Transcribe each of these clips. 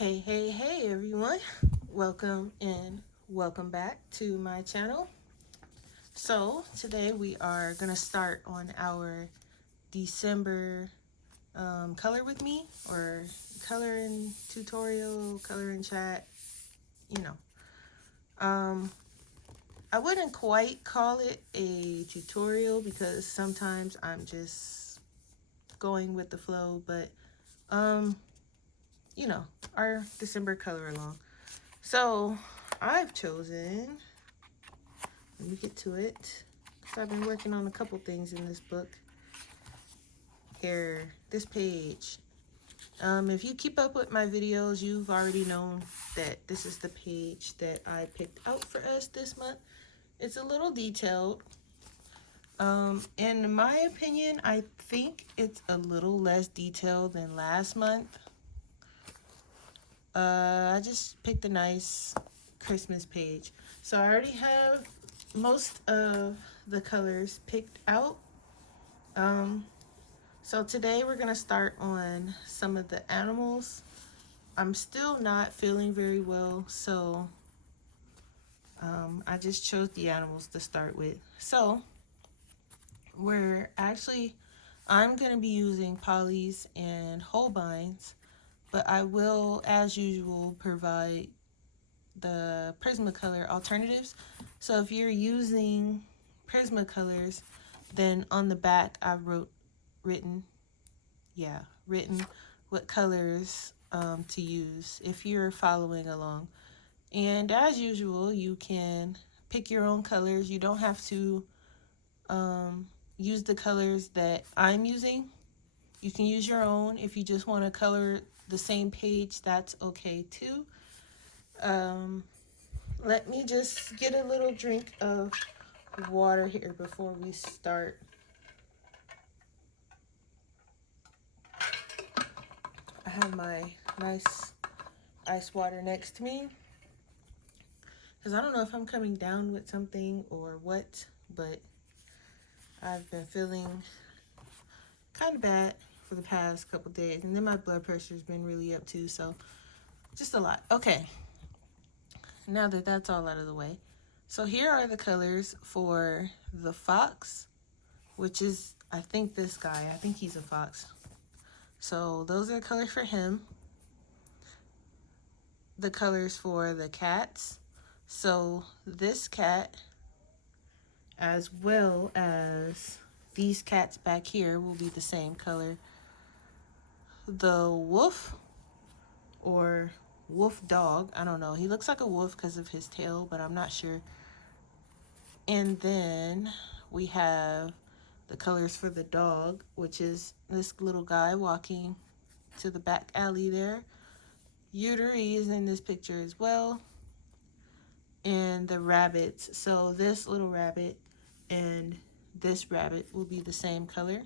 Hey everyone. Welcome and welcome back to my channel. So today we are going to start on our December color with me, or coloring tutorial, coloring chat, you know. I wouldn't quite call it a tutorial because sometimes I'm just going with the flow, but um, our December color along. So I've chosen, let me get to it, because I've been working on a couple things in this book. Here, this page. If you keep up with my videos, you've already known that this is the page that I picked out for us this month. It's a little detailed. In my opinion, I think it's a little less detailed than last month. I just picked a nice Christmas page. So I already have most of the colors picked out. So today we're gonna start on some of the animals. I'm still not feeling very well, so I just chose the animals to start with. So I'm gonna be using polys and Holbeins, but I will, as usual, provide the Prismacolor alternatives. So if you're using Prismacolors, then on the back I've written what colors to use if you're following along. And as usual, you can pick your own colors. You don't have to use the colors that I'm using. You can use your own. If you just want to color the same page, that's okay too. Let me just get a little drink of water here before we start. I have my nice ice water next to me, because I don't know if I'm coming down with something or what, but I've been feeling kind of bad for the past couple days, and then my blood pressure's been really up too, so just a lot. Okay, now that that's all out of the way, so here are the colors for the fox, which is, I think, this guy. I think he's a fox. So those are the colors for him. The colors for the cats. So this cat, as well as these cats back here, will be the same color. The wolf, or wolf dog, I don't know. He looks like a wolf because of his tail, but I'm not sure. And then we have the colors for the dog, which is this little guy walking to the back alley there. Yururi is in this picture as well. And the rabbits. So this little rabbit and this rabbit will be the same color.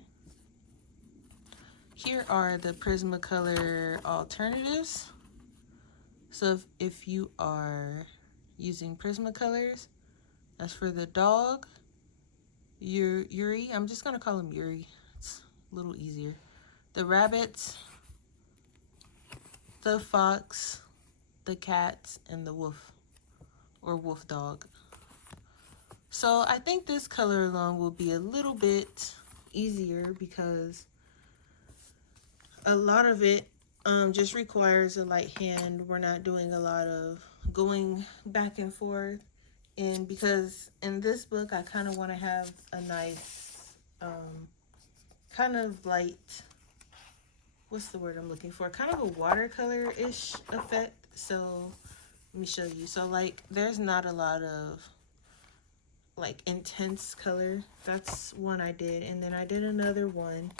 Here are the Prismacolor alternatives. So if you are using Prismacolors, that's for the dog, Yuri. I'm just going to call him Yuri. It's a little easier. The rabbits, the fox, the cats, and the wolf, or wolf dog. So I think this color along will be a little bit easier because a lot of it just requires a light hand. We're not doing a lot of going back and forth. And because in this book, I kind of want to have a nice, kind of light, what's the word I'm looking for? Kind of a watercolor-ish effect. So let me show you. So like, there's not a lot of like intense color. That's one I did. And then I did another one.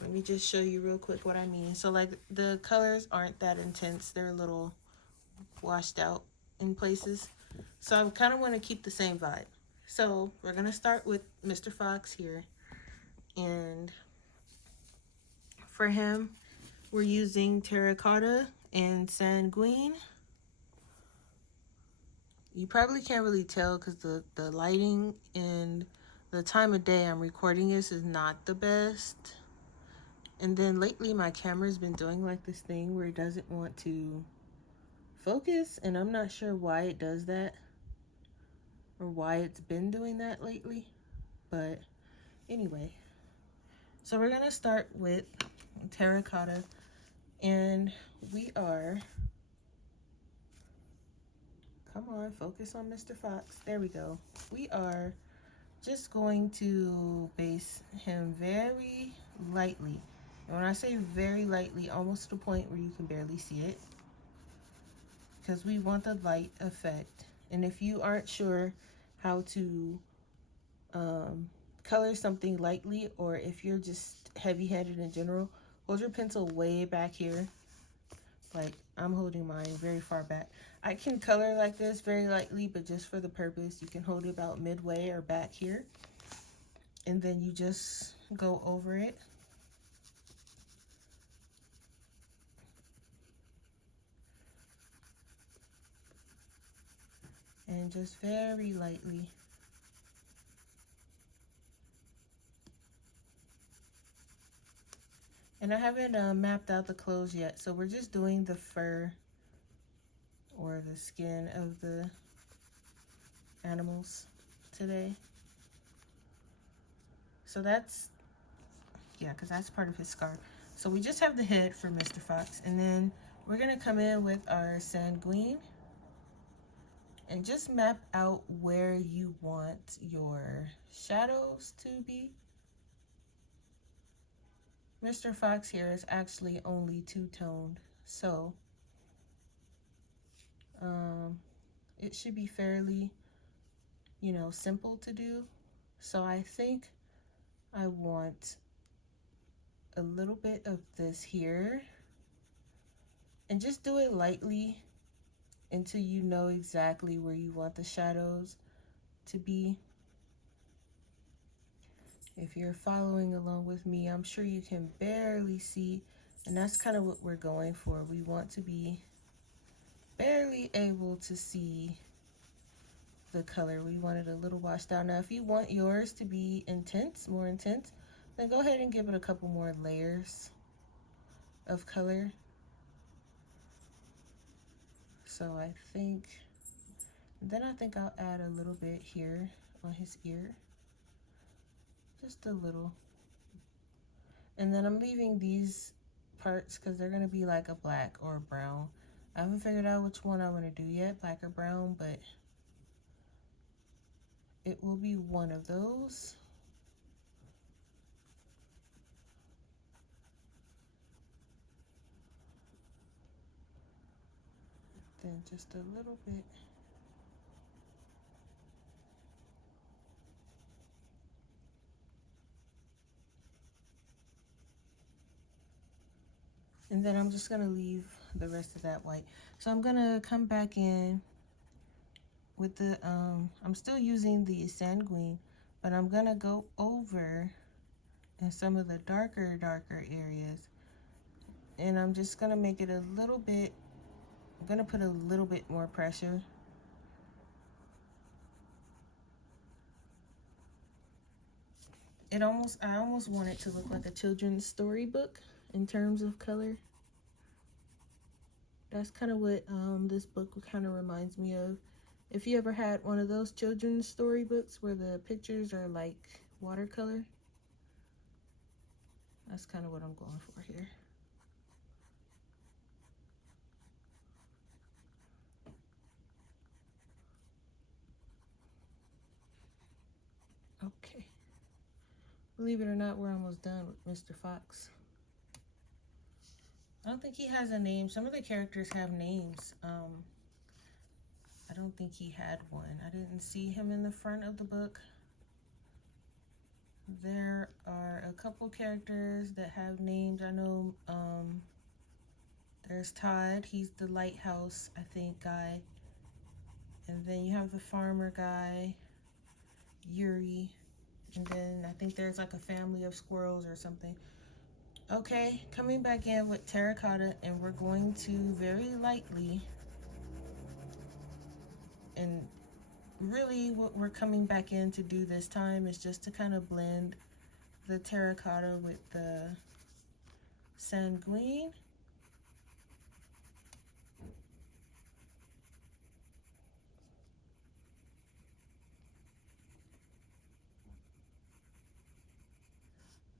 Let me just show you real quick what I mean. So like, the colors aren't that intense. They're a little washed out in places. So I kind of want to keep the same vibe. So we're going to start with Mr. Fox here. And for him, we're using terracotta and sanguine. You probably can't really tell because the lighting and the time of day I'm recording this is not the best. And then lately my camera's been doing like this thing where it doesn't want to focus, and I'm not sure why it does that or why it's been doing that lately. But anyway, so we're gonna start with terracotta, and we are, come on, focus on Mr. Fox. There we go. We are just going to base him very lightly. And when I say very lightly, almost to the point where you can barely see it, because we want the light effect. And if you aren't sure how to color something lightly, or if you're just heavy-handed in general, hold your pencil way back here. Like I'm holding mine very far back. I can color like this very lightly, but just for the purpose, you can hold it about midway or back here. And then you just go over it. And just very lightly. And I haven't mapped out the clothes yet, so we're just doing the fur or the skin of the animals today. So that's, yeah, because that's part of his scarf. So we just have the head for Mr. Fox, and then we're gonna come in with our sanguine and just map out where you want your shadows to be. Mr. Fox here is actually only two-toned, so it should be fairly, you know, simple to do. So I think I want a little bit of this here, and just do it lightly until you know exactly where you want the shadows to be. If you're following along with me, I'm sure you can barely see, and that's kind of what we're going for. We want to be barely able to see the color. We want it a little washed out. Now, if you want yours to be intense, more intense, then go ahead and give it a couple more layers of color. So I think I'll add a little bit here on his ear. Just a little. And then I'm leaving these parts because they're going to be like a black or a brown. I haven't figured out which one I want to do yet, black or brown, but it will be one of those. Then just a little bit. And then I'm just gonna leave the rest of that white. So I'm gonna come back in with the, I'm still using the sanguine, but I'm gonna go over in some of the darker areas. And I'm just gonna make it a little bit, I'm gonna put a little bit more pressure. I almost want it to look like a children's storybook in terms of color. That's kind of what this book kind of reminds me of. If you ever had one of those children's storybooks where the pictures are like watercolor, that's kind of what I'm going for here. Okay. Believe it or not, we're almost done with Mr. Fox. I don't think he has a name. Some of the characters have names. I don't think he had one. I didn't see him in the front of the book. There are a couple characters that have names. I know there's Todd. He's the lighthouse, I think, guy. And then you have the farmer guy, Yururi. And then I think there's like a family of squirrels or something. Okay, coming back in with terracotta, and we're going to very lightly, and really what we're coming back in to do this time is just to kind of blend the terracotta with the Sanguine.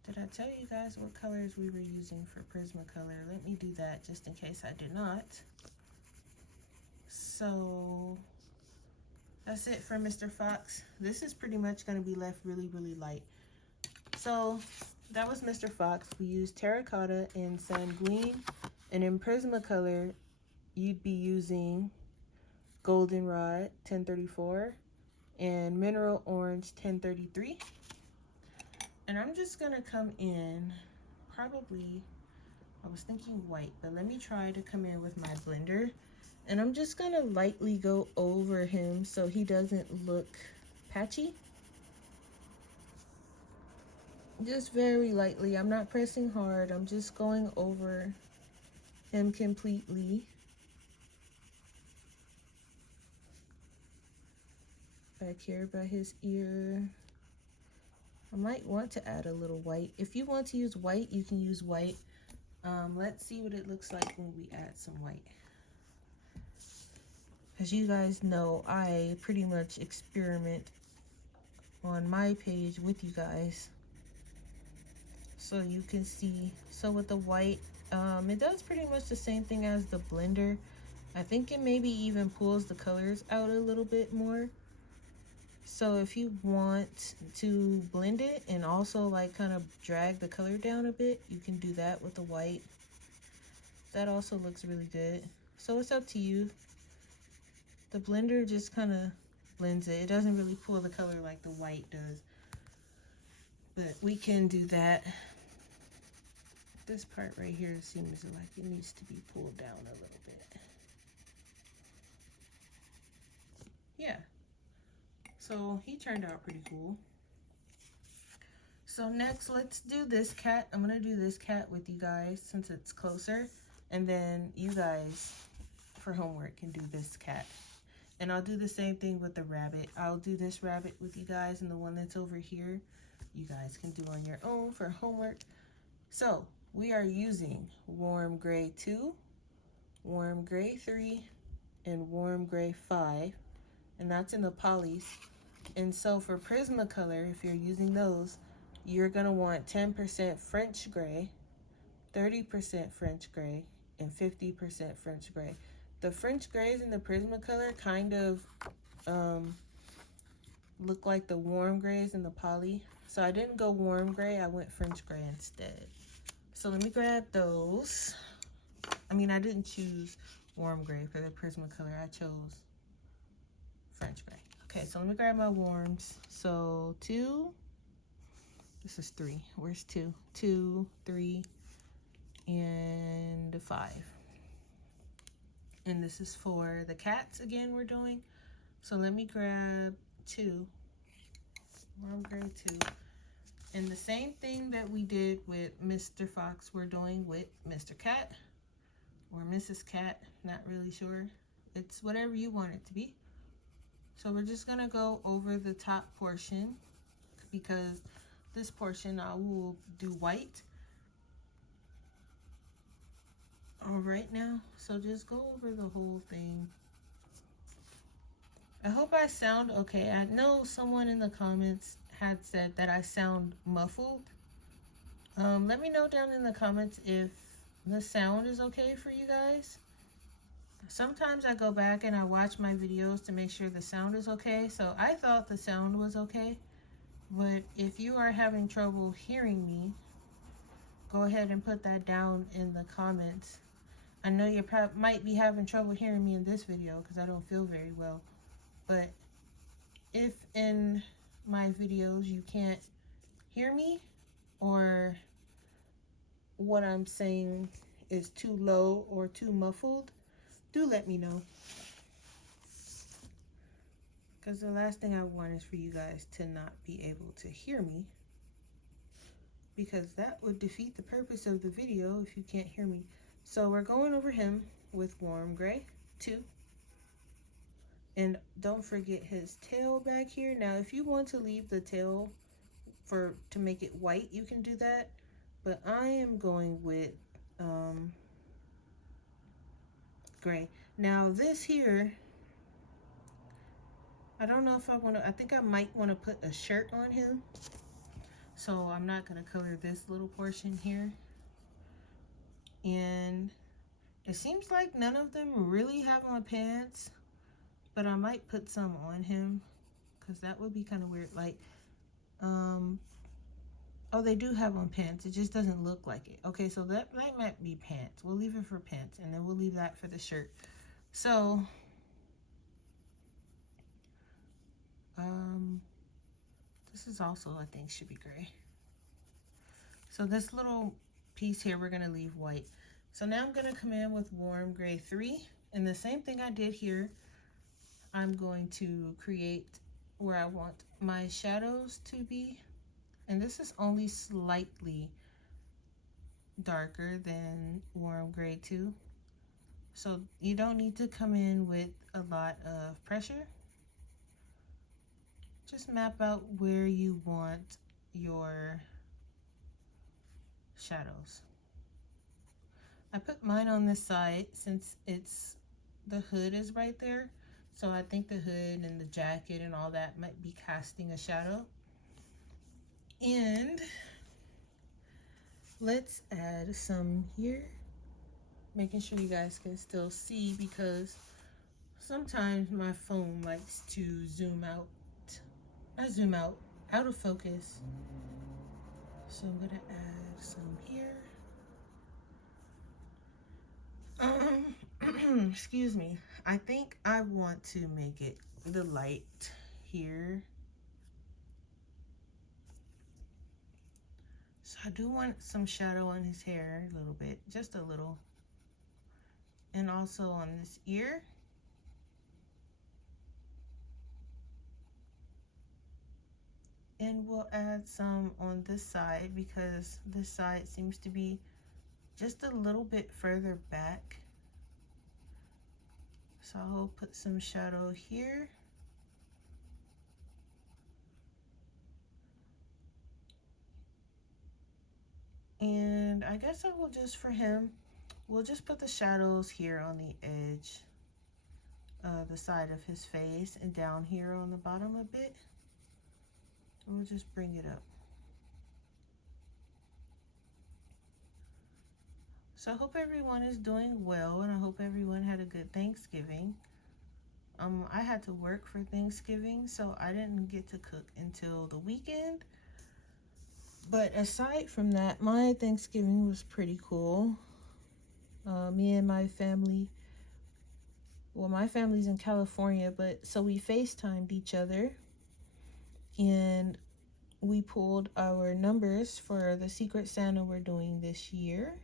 Did I tell you guys what colors we were using for Prismacolor? Let me do that just in case I did not. So that's it for Mr. Fox. This is pretty much going to be left really, really light. So that was Mr. Fox. We used Terracotta and Sanguine. And in Prismacolor, you'd be using Goldenrod 1034 and Mineral Orange 1033. And I'm just going to come in, probably, I was thinking white, but let me try to come in with my blender. And I'm just going to lightly go over him so he doesn't look patchy. Just very lightly. I'm not pressing hard. I'm just going over him completely. Back here by his ear. I might want to add a little white. If you want to use white, you can use white. Let's see what it looks like when we add some white. As you guys know, I pretty much experiment on my page with you guys. So you can see. So with the white, it does pretty much the same thing as the blender. I think it maybe even pulls the colors out a little bit more. So if you want to blend it and also like kind of drag the color down a bit, you can do that with the white. That also looks really good. So it's up to you. The blender just kind of blends it. It doesn't really pull the color like the white does. But we can do that. This part right here seems like it needs to be pulled down a little bit. Yeah. So he turned out pretty cool. So next, let's do this cat. I'm gonna do this cat with you guys since it's closer. And then you guys, for homework, can do this cat. And I'll do the same thing with the rabbit. I'll do this rabbit with you guys, and the one that's over here, you guys can do on your own for homework. So we are using Warm Gray 2, Warm Gray 3, and Warm Gray 5. And that's in the polys. And so for Prismacolor, if you're using those, you're going to want 10% French gray, 30% French gray, and 50% French gray. The French grays in the Prismacolor kind of look like the warm grays in the poly. So I didn't go warm gray, I went French gray instead. So let me grab those. I mean, I didn't choose warm gray for the Prismacolor, I chose French gray. Okay, so let me grab my warms. So 2, this is 3. Where's 2? 2, 3, and 5. And this is for the cats again we're doing. So let me grab 2, warm gray 2. And the same thing that we did with Mr. Fox, we're doing with Mr. Cat or Mrs. Cat, not really sure. It's whatever you want it to be. So we're just gonna go over the top portion because this portion I will do white right now. So just go over the whole thing. I hope I sound okay. I know someone in the comments had said that I sound muffled. Let me know down in the comments if the sound is okay for you guys. Sometimes I go back and I watch my videos to make sure the sound is okay. So I thought the sound was okay. But if you are having trouble hearing me, go ahead and put that down in the comments. I know you might be having trouble hearing me in this video because I don't feel very well. But if in my videos you can't hear me or what I'm saying is too low or too muffled, do let me know. Because the last thing I want is for you guys to not be able to hear me. Because that would defeat the purpose of the video if you can't hear me. So we're going over him with Warm Gray 2. And don't forget his tail back here. Now if you want to leave the tail to make it white, you can do that. but I am going with gray. Now this here, I don't know if I want to, I think I might want to put a shirt on him. So I'm not going to color this little portion here. And it seems like none of them really have on pants, but I might put some on him because that would be kind of weird. Like, oh, they do have on pants. It just doesn't look like it. Okay, so that might be pants. We'll leave it for pants, and then we'll leave that for the shirt. So, this is also, I think, should be gray. So this little piece here, we're gonna leave white. So now I'm gonna come in with warm gray 3, and the same thing I did here, I'm going to create where I want my shadows to be. And this is only slightly darker than warm gray 2. So you don't need to come in with a lot of pressure. Just map out where you want your shadows. I put mine on this side since the hood is right there. So I think the hood and the jacket and all that might be casting a shadow. And let's add some here, making sure you guys can still see because sometimes my phone likes to zoom out. Not zoom out, out of focus. So I'm gonna add some here. Excuse me. I think I want to make it the light here. So I do want some shadow on his hair a little bit, just a little. And also on this ear. And we'll add some on this side because this side seems to be just a little bit further back. So I'll put some shadow here. And I guess I will just, for him, we'll just put the shadows here on the edge, the side of his face, and down here on the bottom a bit. And we'll just bring it up. So I hope everyone is doing well, and I hope everyone had a good Thanksgiving. I had to work for Thanksgiving, so I didn't get to cook until the weekend. But aside from that, my Thanksgiving was pretty cool. Me and my family, well, my family's in California, but so we FaceTimed each other and we pulled our numbers for the Secret Santa we're doing this year.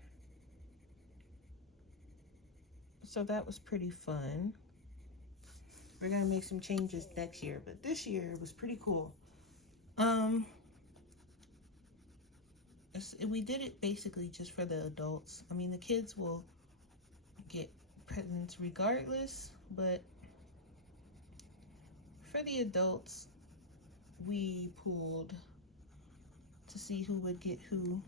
So that was pretty fun. We're gonna make some changes next year, but this year it was pretty cool. We did it basically just for the adults. I mean, the kids will get presents regardless, but for the adults, we pulled to see who would get who.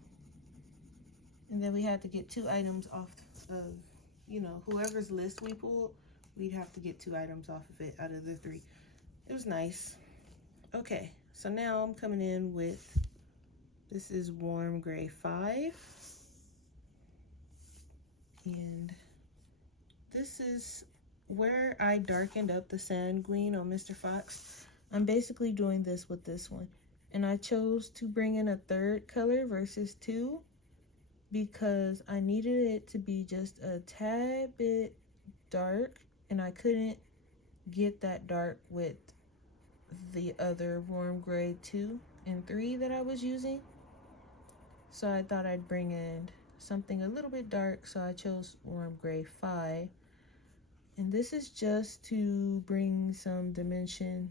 And then we had to get 2 items off of, you know, whoever's list we pulled, we'd have to get 2 items off of it out of the 3. It was nice. Okay, so now I'm coming in with, this is warm gray 5. And this is where I darkened up the sanguine on Mr. Fox. I'm basically doing this with this one. And I chose to bring in a 3rd color versus 2 because I needed it to be just a tad bit dark, and I couldn't get that dark with the other warm gray 2 and 3 that I was using. So I thought I'd bring in something a little bit dark, so I chose warm gray 5. And this is just to bring some dimension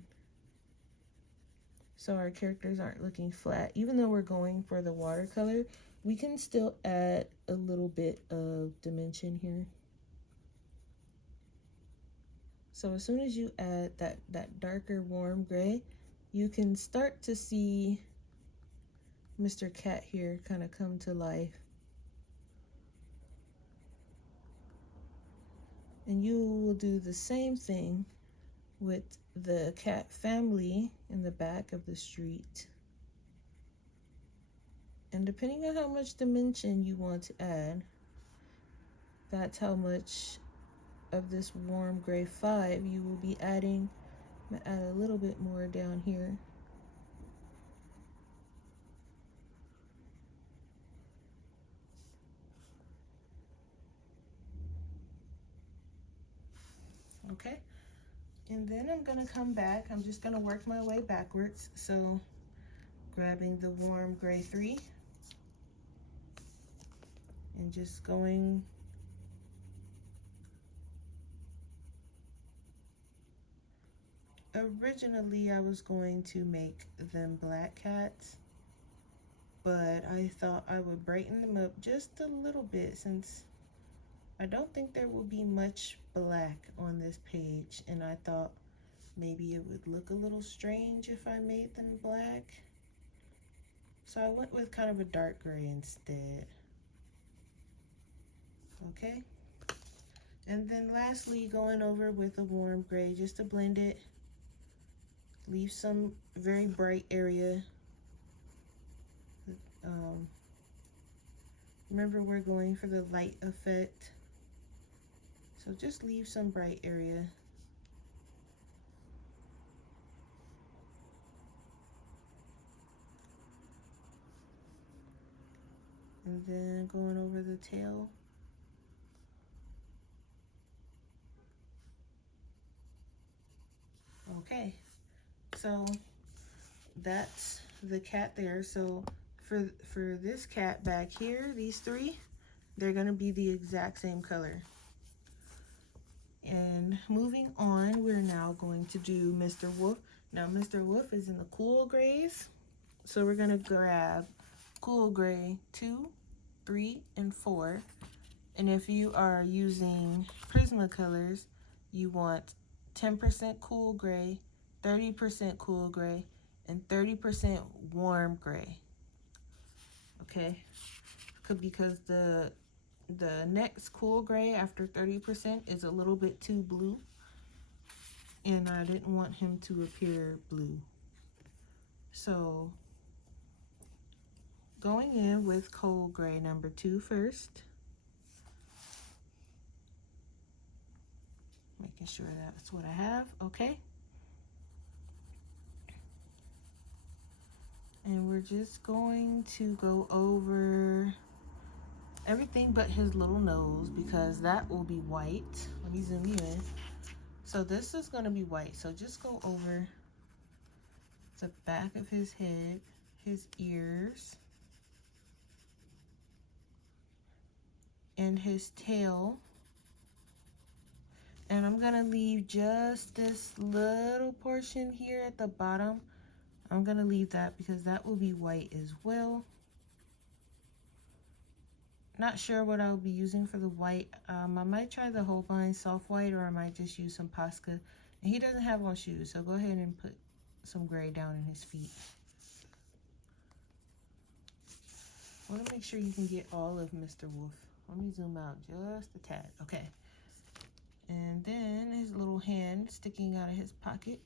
so our characters aren't looking flat. Even though we're going for the watercolor, we can still add a little bit of dimension here. So as soon as you add that darker warm gray, you can start to see Mr. Cat here kind of come to life. And you will do the same thing with the cat family in the back of the street. And depending on how much dimension you want to add, that's how much of this warm gray 5 you will be adding. I'm gonna add a little bit more down here. Okay, and then I'm gonna come back. I'm just gonna work my way backwards. So grabbing the warm gray 3 and just going originally I was going to make them black cats, but I thought I would brighten them up just a little bit since I don't think there will be much black on this page, and I thought maybe it would look a little strange if I made them black. So I went with kind of a dark gray instead. Okay. And then lastly, going over with a warm gray just to blend it. Leave some very bright area. Remember, we're going for the light effect. So just leave some bright area. And then going over the tail. Okay, so that's the cat there. So for this cat back here, these 3, they're gonna be the exact same color. And moving on, we're now going to do Mr. Wolf. Now Mr. Wolf is in the cool grays. So we're gonna grab cool gray 2, 3, and 4. And if you are using Prismacolors, you want 10% cool gray, 30% cool gray, and 30% warm gray. Okay, because the next cool gray after 30% is a little bit too blue, and I didn't want him to appear blue. So going in with cold gray number 2 first. Making sure that's what I have. Okay. And we're just going to go over everything but his little nose, because that will be white. Let me zoom you in. So this is going to be white. So just go over the back of his head, his ears, and his tail. And I'm going to leave just this little portion here at the bottom. I'm going to leave that because that will be white as well. Not sure what I'll be using for the white. I might try the Holbein soft white, or I might just use some Posca. And he doesn't have on shoes, so go ahead and put some gray down in his feet. I want to make sure you can get all of Mr. Wolf. Let me zoom out just a tad. Okay. And then his little hand sticking out of his pocket.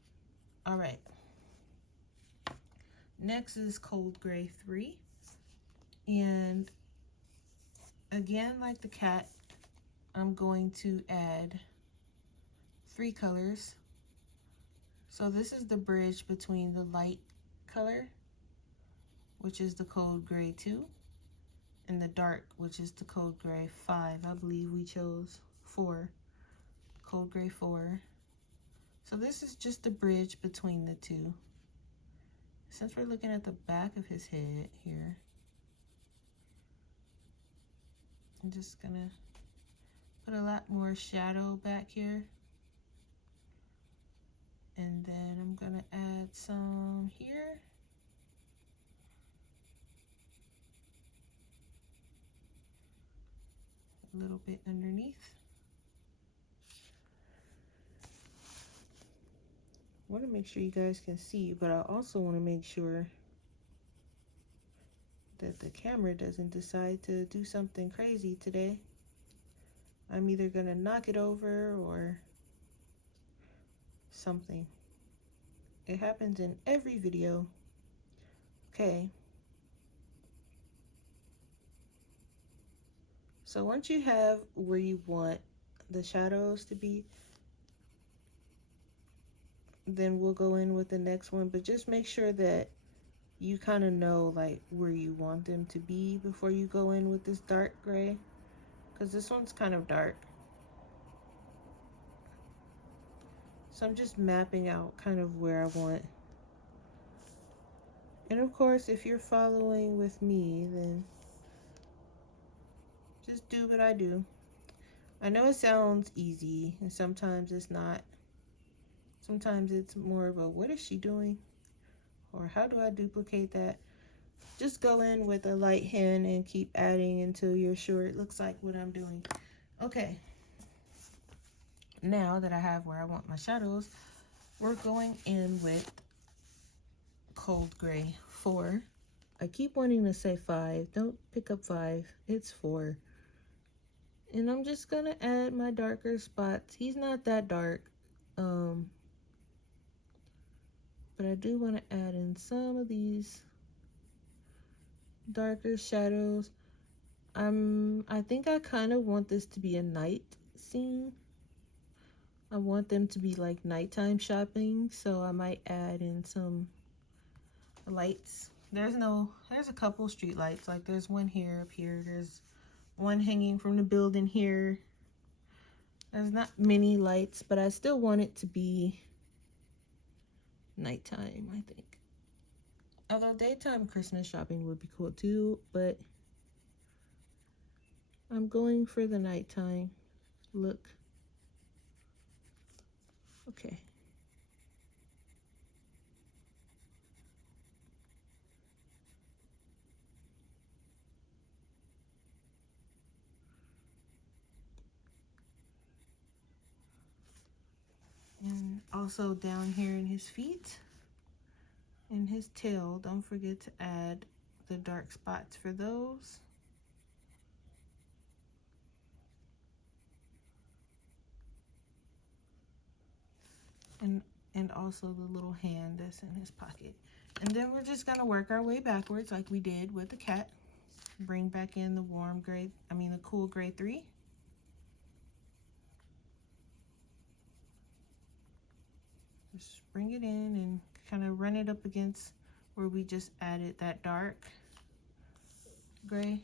All right. Next is cold gray 3. And again, like the cat, I'm going to add 3 colors. So this is the bridge between the light color, which is the cold gray 2, and the dark, which is the cold gray 5. I believe we chose 4. Cold gray 4. So this is just the bridge between the 2. Since we're looking at the back of his head here, I'm just gonna put a lot more shadow back here. And then I'm gonna add some here. A little bit underneath. I want to make sure you guys can see, but I also want to make sure that the camera doesn't decide to do something crazy today. I'm either gonna knock it over or something. It happens in every video. Okay. So once you have where you want the shadows to be, then we'll go in with the next one, but just make sure that you kind of know like where you want them to be before you go in with this dark gray, because this one's kind of dark. So I'm just mapping out kind of where I want. And of course, if you're following with me, then just do what I do. I know it sounds easy, and sometimes it's not. Sometimes it's more of a, what is she doing? Or how do I duplicate that? Just go in with a light hand and keep adding until you're sure it looks like what I'm doing. Okay. Now that I have where I want my shadows, we're going in with cold gray 4. I keep wanting to say 5. Don't pick up 5. It's 4. And I'm just going to add my darker spots. He's not that dark. But I do want to add in some of these darker shadows. I think I kind of want this to be a night scene. I want them to be like nighttime shopping, so I might add in some lights. There's a couple street lights. Like there's one here, up here. There's one hanging from the building here. There's not many lights, but I still want it to be nighttime, I think. Although daytime Christmas shopping would be cool too, but I'm going for the nighttime look. Okay. And also down here in his feet and his tail, don't forget to add the dark spots for those. And also the little hand that's in his pocket. And then we're just gonna work our way backwards like we did with the cat. Bring back in the the cool gray 3. Just bring it in and kind of run it up against where we just added that darker gray.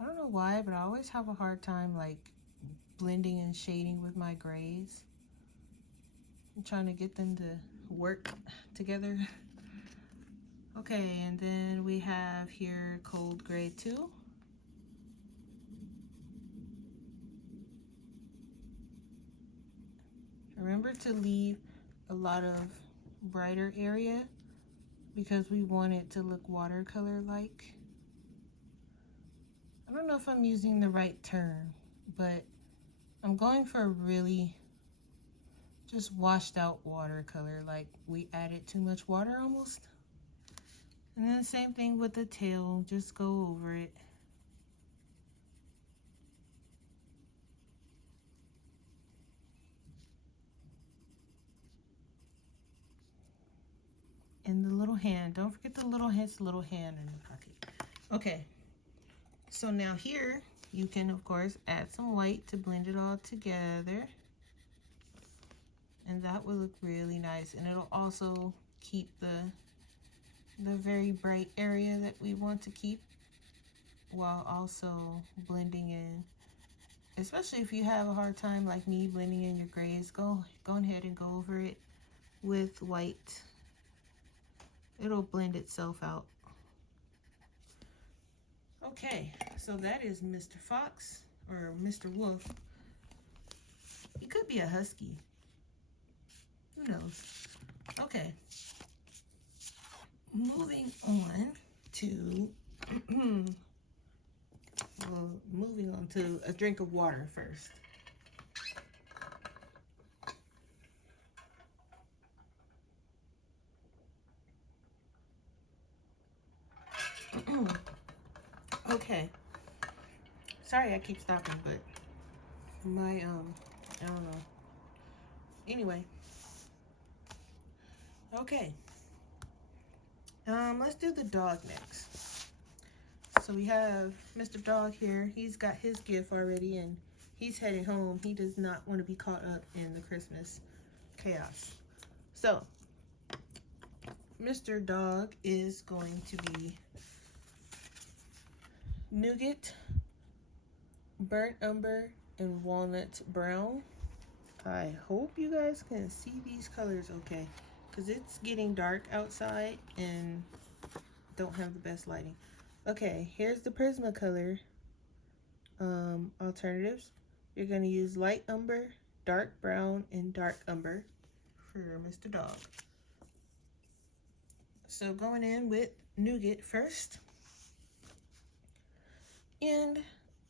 I don't know why, but I always have a hard time like blending and shading with my grays. I'm trying to get them to work together. Okay, and then we have here cold gray 2. Remember to leave a lot of brighter area because we want it to look watercolor-like. I don't know if I'm using the right term, but I'm going for a really just washed out watercolor, like we added too much water almost. And then same thing with the tail, just go over it. And the little hand, don't forget the little hand in the pocket. Okay, so now here you can of course add some white to blend it all together. And that will look really nice, and it'll also keep the very bright area that we want to keep while also blending in. Especially if you have a hard time like me blending in your grays, go ahead and go over it with white. It'll blend itself out. Okay, so that is Mr. Fox or Mr. Wolf. He could be a husky. Who knows? Okay. Moving on to moving on to a drink of water first. Okay. Sorry I keep stopping, but my, I don't know. Anyway. Okay. Let's do the dog next. So we have Mr. Dog here. He's got his gift already and he's heading home. He does not want to be caught up in the Christmas chaos. So, Mr. Dog is going to be nougat, burnt umber, and walnut brown. I hope you guys can see these colors okay, because it's getting dark outside and don't have the best lighting. Okay, here's the Prismacolor alternatives. You're going to use light umber, dark brown, and dark umber for Mr. Dog. So going in with nougat first. And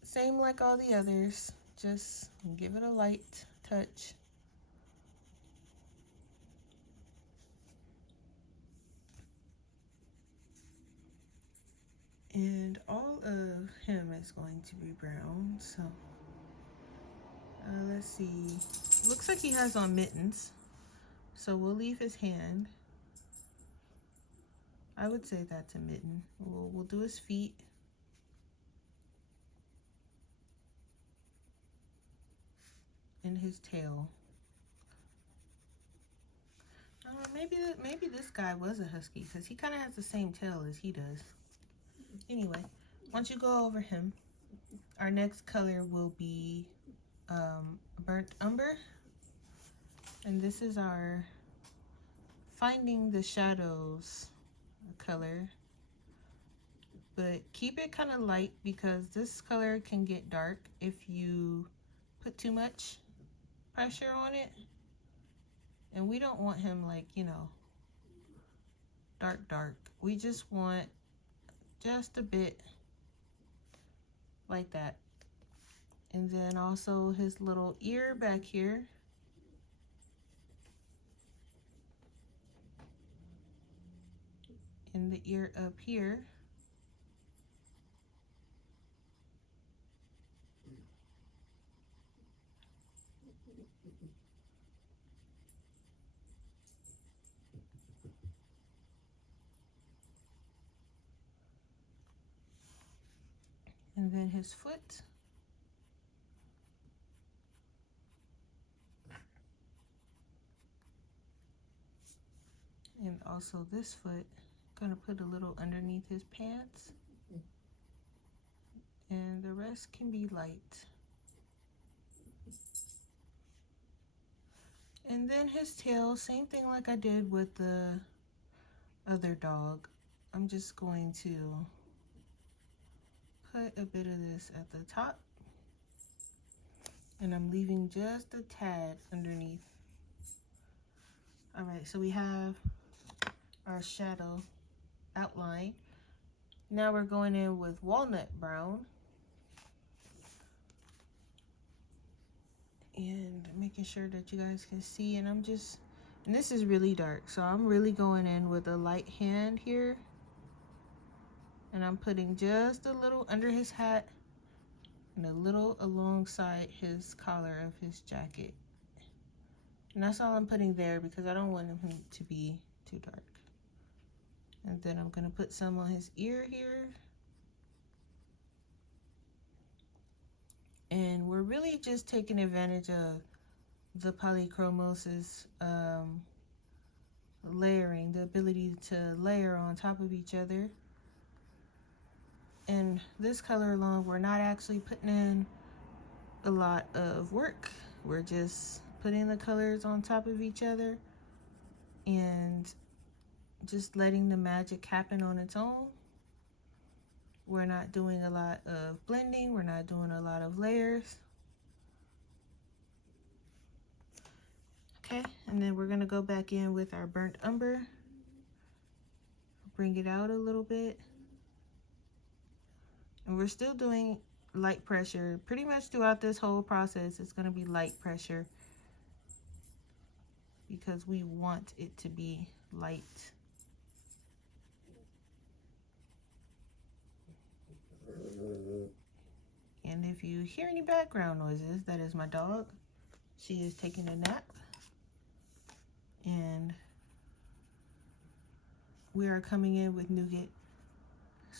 same like all the others, just give it a light touch. And all of him is going to be brown, so let's see. Looks like he has on mittens, so we'll leave his hand. I would say that's a mitten. We'll do his feet. And his tail. Maybe this guy was a husky because he kind of has the same tail as he does. Anyway, once you go over him, our next color will be burnt umber, and this is our finding the shadows color, but keep it kind of light because this color can get dark if you put too much pressure on it, and we don't want him like, you know, dark. We just want just a bit like that. And then also his little ear back here. And the ear up here. And then his foot. And also this foot. Gonna put a little underneath his pants. And the rest can be light. And then his tail, same thing like I did with the other dog. I'm just going to put a bit of this at the top. And I'm leaving just a tad underneath. All right, so we have our shadow outline. Now we're going in with walnut brown. And making sure that you guys can see, and this is really dark, so I'm really going in with a light hand here. And I'm putting just a little under his hat and a little alongside his collar of his jacket. And that's all I'm putting there because I don't want him to be too dark. And then I'm gonna put some on his ear here. And we're really just taking advantage of the polychromosis layering, the ability to layer on top of each other. And this color alone, we're not actually putting in a lot of work. We're just putting the colors on top of each other and just letting the magic happen on its own. We're not doing a lot of blending. We're not doing a lot of layers. Okay, and then we're gonna go back in with our burnt umber. Bring it out a little bit. And we're still doing light pressure. Pretty much throughout this whole process, it's gonna be light pressure because we want it to be light. if you hear any background noises, that is my dog. She is taking a nap. And we are coming in with Nougat.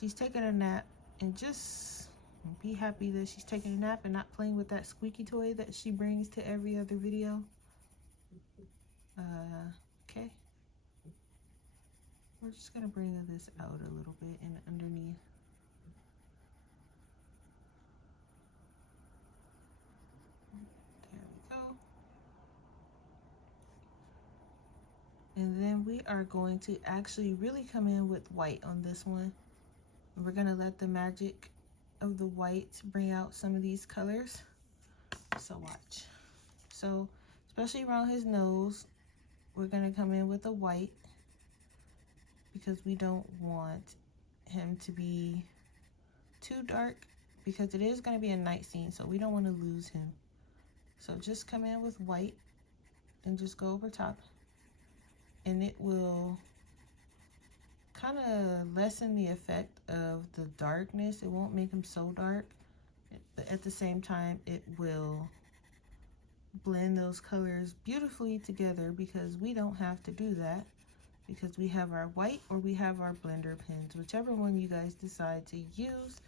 She's taking a nap, and just be happy that she's taking a nap and not playing with that squeaky toy that she brings to every other video. Okay. We're just gonna bring this out a little bit and underneath. There we go. And then we are going to actually really come in with white on this one. We're gonna let the magic of the white bring out some of these colors. So watch. So especially around his nose, we're gonna come in with a white because we don't want him to be too dark, because it is gonna be a night scene, so we don't want to lose him. So just come in with white and just go over top, and it will kind of lessen the effect of the darkness. It won't make him so dark, but at the same time it will blend those colors beautifully together, because we don't have to do that, because we have our white or we have our blender pens, whichever one you guys decide to use,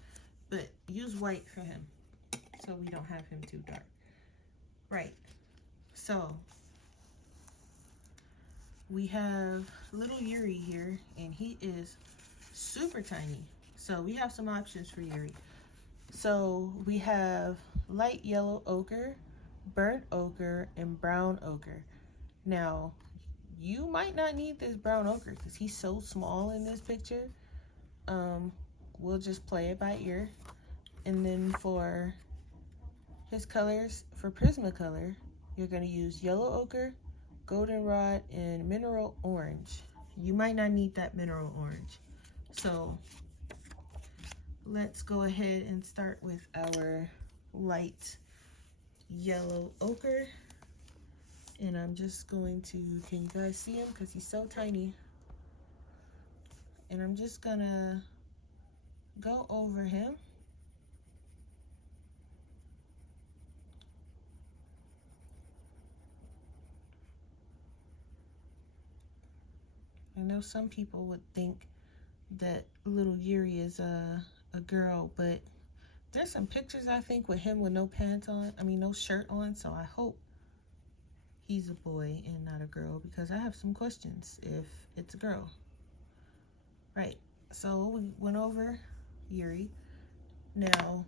but use white for him so we don't have him too dark. Right, so we have little Yuri here, and he is super tiny. So we have some options for Yuri. So we have light yellow ochre, burnt ochre, and brown ochre. Now, you might not need this brown ochre because he's so small in this picture. We'll just play it by ear. And then for his colors, for Prismacolor, you're going to use yellow ochre, goldenrod, and mineral orange. You might not need that mineral orange. So let's go ahead and start with our light yellow ochre. And I'm just going to, can you guys see him? Because he's so tiny. And I'm just gonna go over him. I know some people would think that little Yuri is a girl, but there's some pictures, I think, with him with no pants on, no shirt on, so I hope he's a boy and not a girl, because I have some questions if it's a girl. Right, so we went over Yuri. Now,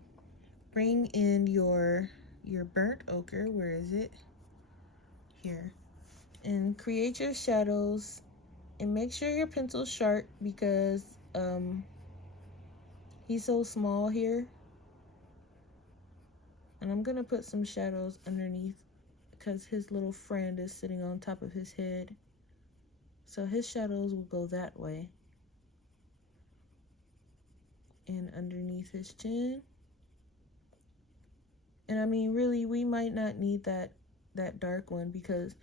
bring in your burnt ochre. Where is it? Here. And create your shadows, and make sure your pencil's sharp, because he's so small here. And I'm gonna put some shadows underneath because his little friend is sitting on top of his head. So his shadows will go that way. And underneath his chin. And really, we might not need that dark one, because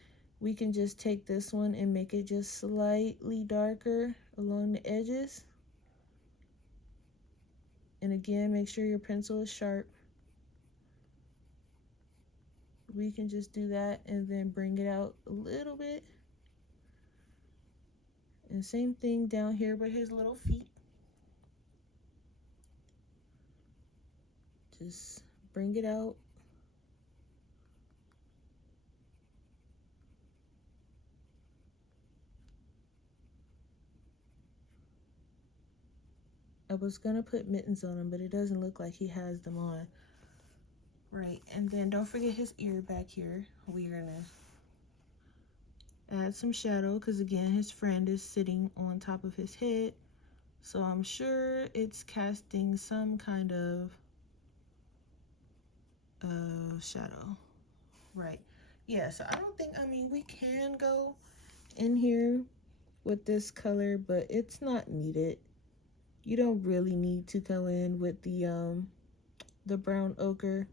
we can just take this one and make it just slightly darker along the edges. And again, make sure your pencil is sharp. We can just do that and then bring it out a little bit. And same thing down here with his little feet. Just bring it out. I was gonna put mittens on him, but it doesn't look like he has them on. Right, and then don't forget his ear back here. We're gonna add some shadow, because again, his friend is sitting on top of his head. So I'm sure it's casting some kind of shadow. Right, yeah, so I don't think, we can go in here with this color, but it's not needed. You don't really need to go in with the brown ochre.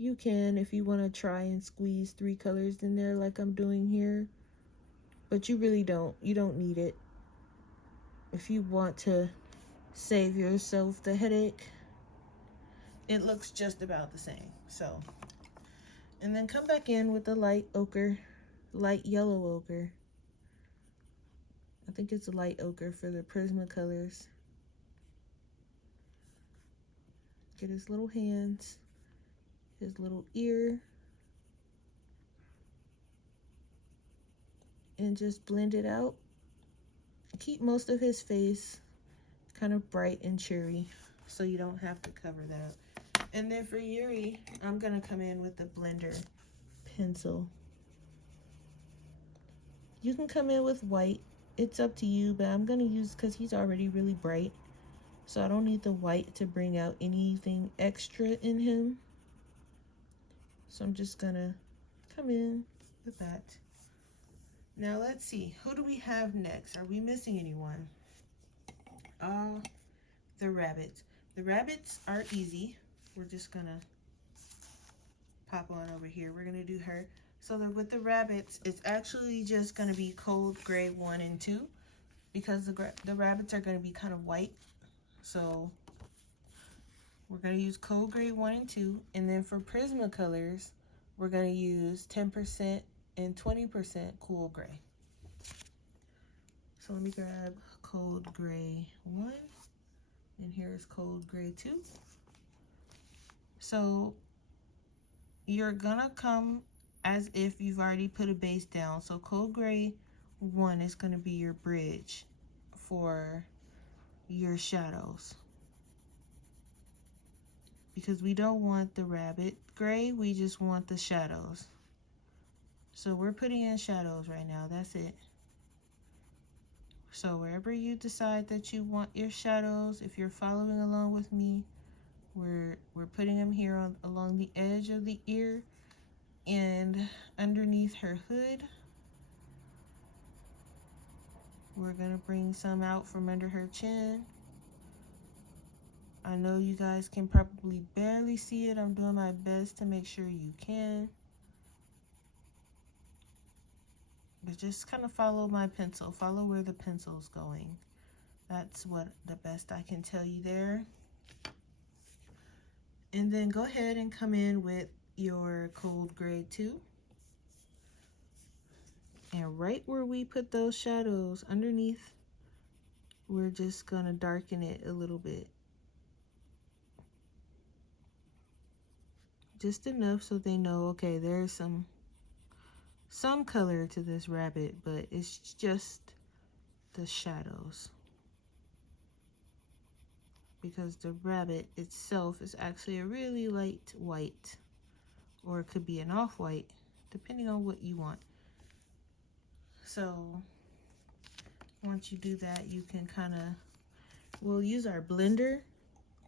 You can if you want to try and squeeze 3 colors in there like I'm doing here, but you really don't. You don't need it. If you want to save yourself the headache, it looks just about the same. So, and then come back in with the light ochre, light yellow ochre. I think it's a light ochre for the Prismacolors. Get his little hands, his little ear, and just blend it out. Keep most of his face kind of bright and cheery so you don't have to cover that. And then for Yuri, I'm gonna come in with the blender pencil. You can come in with white, it's up to you, but I'm gonna use, because he's already really bright, so I don't need the white to bring out anything extra in him. So I'm just gonna come in with that. Now let's see, who do we have next? Are we missing anyone? The rabbits. The rabbits are easy. We're just gonna pop on over here. We're gonna do her. So with the rabbits, it's actually just gonna be cold gray 1 and 2 because the rabbits are gonna be kind of white. So we're gonna use cold gray 1 and 2. And then for Prismacolors, we're gonna use 10% and 20% cool gray. So let me grab cold gray 1, and here's cold gray 2. So you're gonna come as if you've already put a base down. So cold gray 1 is gonna be your bridge for your shadows. Because we don't want the rabbit gray, we just want the shadows. So we're putting in shadows right now, that's it. So wherever you decide that you want your shadows, if you're following along with me, we're putting them here along the edge of the ear and underneath her hood. We're gonna bring some out from under her chin. I know you guys can probably barely see it. I'm doing my best to make sure you can. But just kind of follow my pencil. Follow where the pencil's going. That's what the best I can tell you there. And then go ahead and come in with your cold gray 2. And right where we put those shadows underneath, we're just gonna darken it a little bit. Just enough so they know, okay, there's some color to this rabbit, but it's just the shadows. Because the rabbit itself is actually a really light white, or it could be an off-white, depending on what you want. So once you do that, you can kind of, we'll use our blender,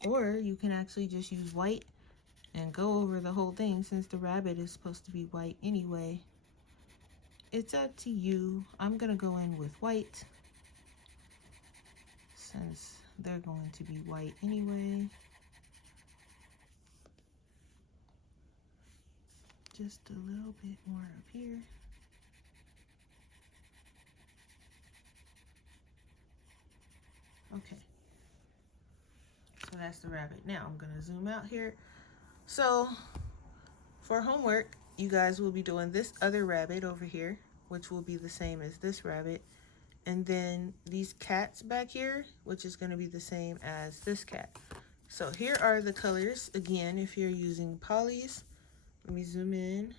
or you can actually just use white and go over the whole thing. Since the rabbit is supposed to be white anyway, it's up to you. I'm gonna go in with white since they're going to be white anyway. Just a little bit more up here. Okay, so that's the rabbit. Now I'm gonna zoom out here. So for homework, you guys will be doing this other rabbit over here, which will be the same as this rabbit. And then these cats back here, which is gonna be the same as this cat. So here are the colors. Again, if you're using polys, let me zoom in.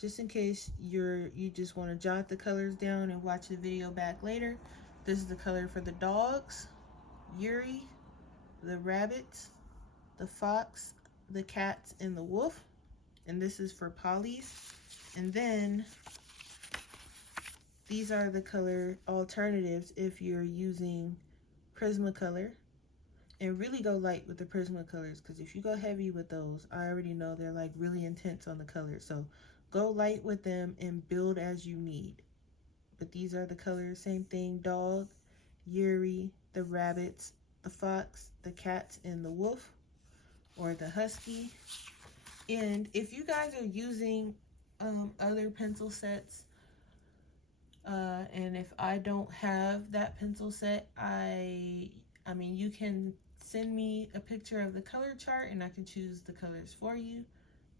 Just in case you just wanna jot the colors down and watch the video back later. This is the color for the dogs, Yuri, the rabbits, the fox, the cats, and the wolf. And this is for polys. And then these are the color alternatives if you're using Prismacolor. And really go light with the Prismacolors, because if you go heavy with those, I already know they're like really intense on the colors. So go light with them and build as you need. But these are the colors, same thing, dog, Yuri, the rabbits, the fox, the cats, and the wolf, or the husky. And if you guys are using other pencil sets, and if I don't have that pencil set, I mean, you can send me a picture of the color chart and I can choose the colors for you.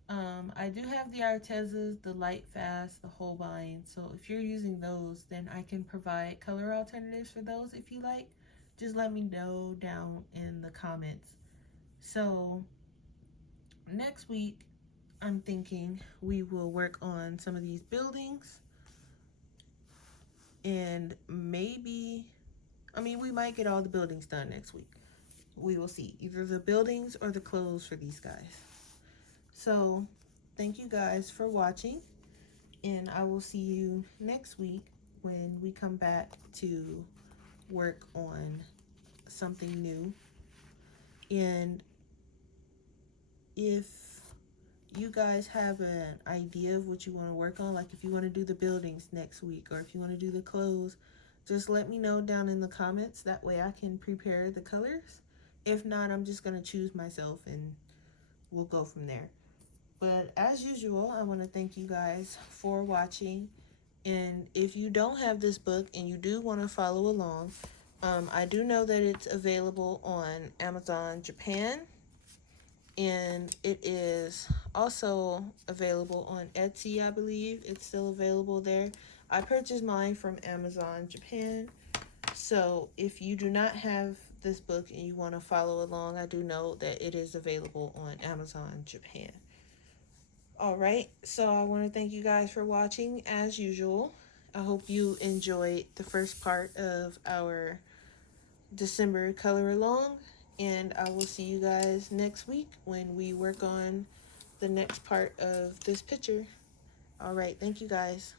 I do have the Artezas, the Light Fast, the Holbein. So if you're using those, then I can provide color alternatives for those if you like. Just let me know down in the comments. So next week, I'm thinking we will work on some of these buildings. And maybe, we might get all the buildings done next week. We will see. Either the buildings or the clothes for these guys. So thank you guys for watching, and I will see you next week when we come back to work on something new. And if you guys have an idea of what you want to work on, like if you want to do the buildings next week or if you want to do the clothes, just let me know down in the comments. That way I can prepare the colors. If not, I'm just going to choose myself and we'll go from there. But as usual, I want to thank you guys for watching. And if you don't have this book and you do want to follow along, I do know that it's available on Amazon Japan. And it is also available on Etsy, I believe. It's still available there. I purchased mine from Amazon Japan. So if you do not have this book and you want to follow along, I do know that it is available on Amazon Japan. All right, so I want to thank you guys for watching as usual. I hope you enjoyed the first part of our December color along, and I will see you guys next week when we work on the next part of this picture. All right, thank you guys.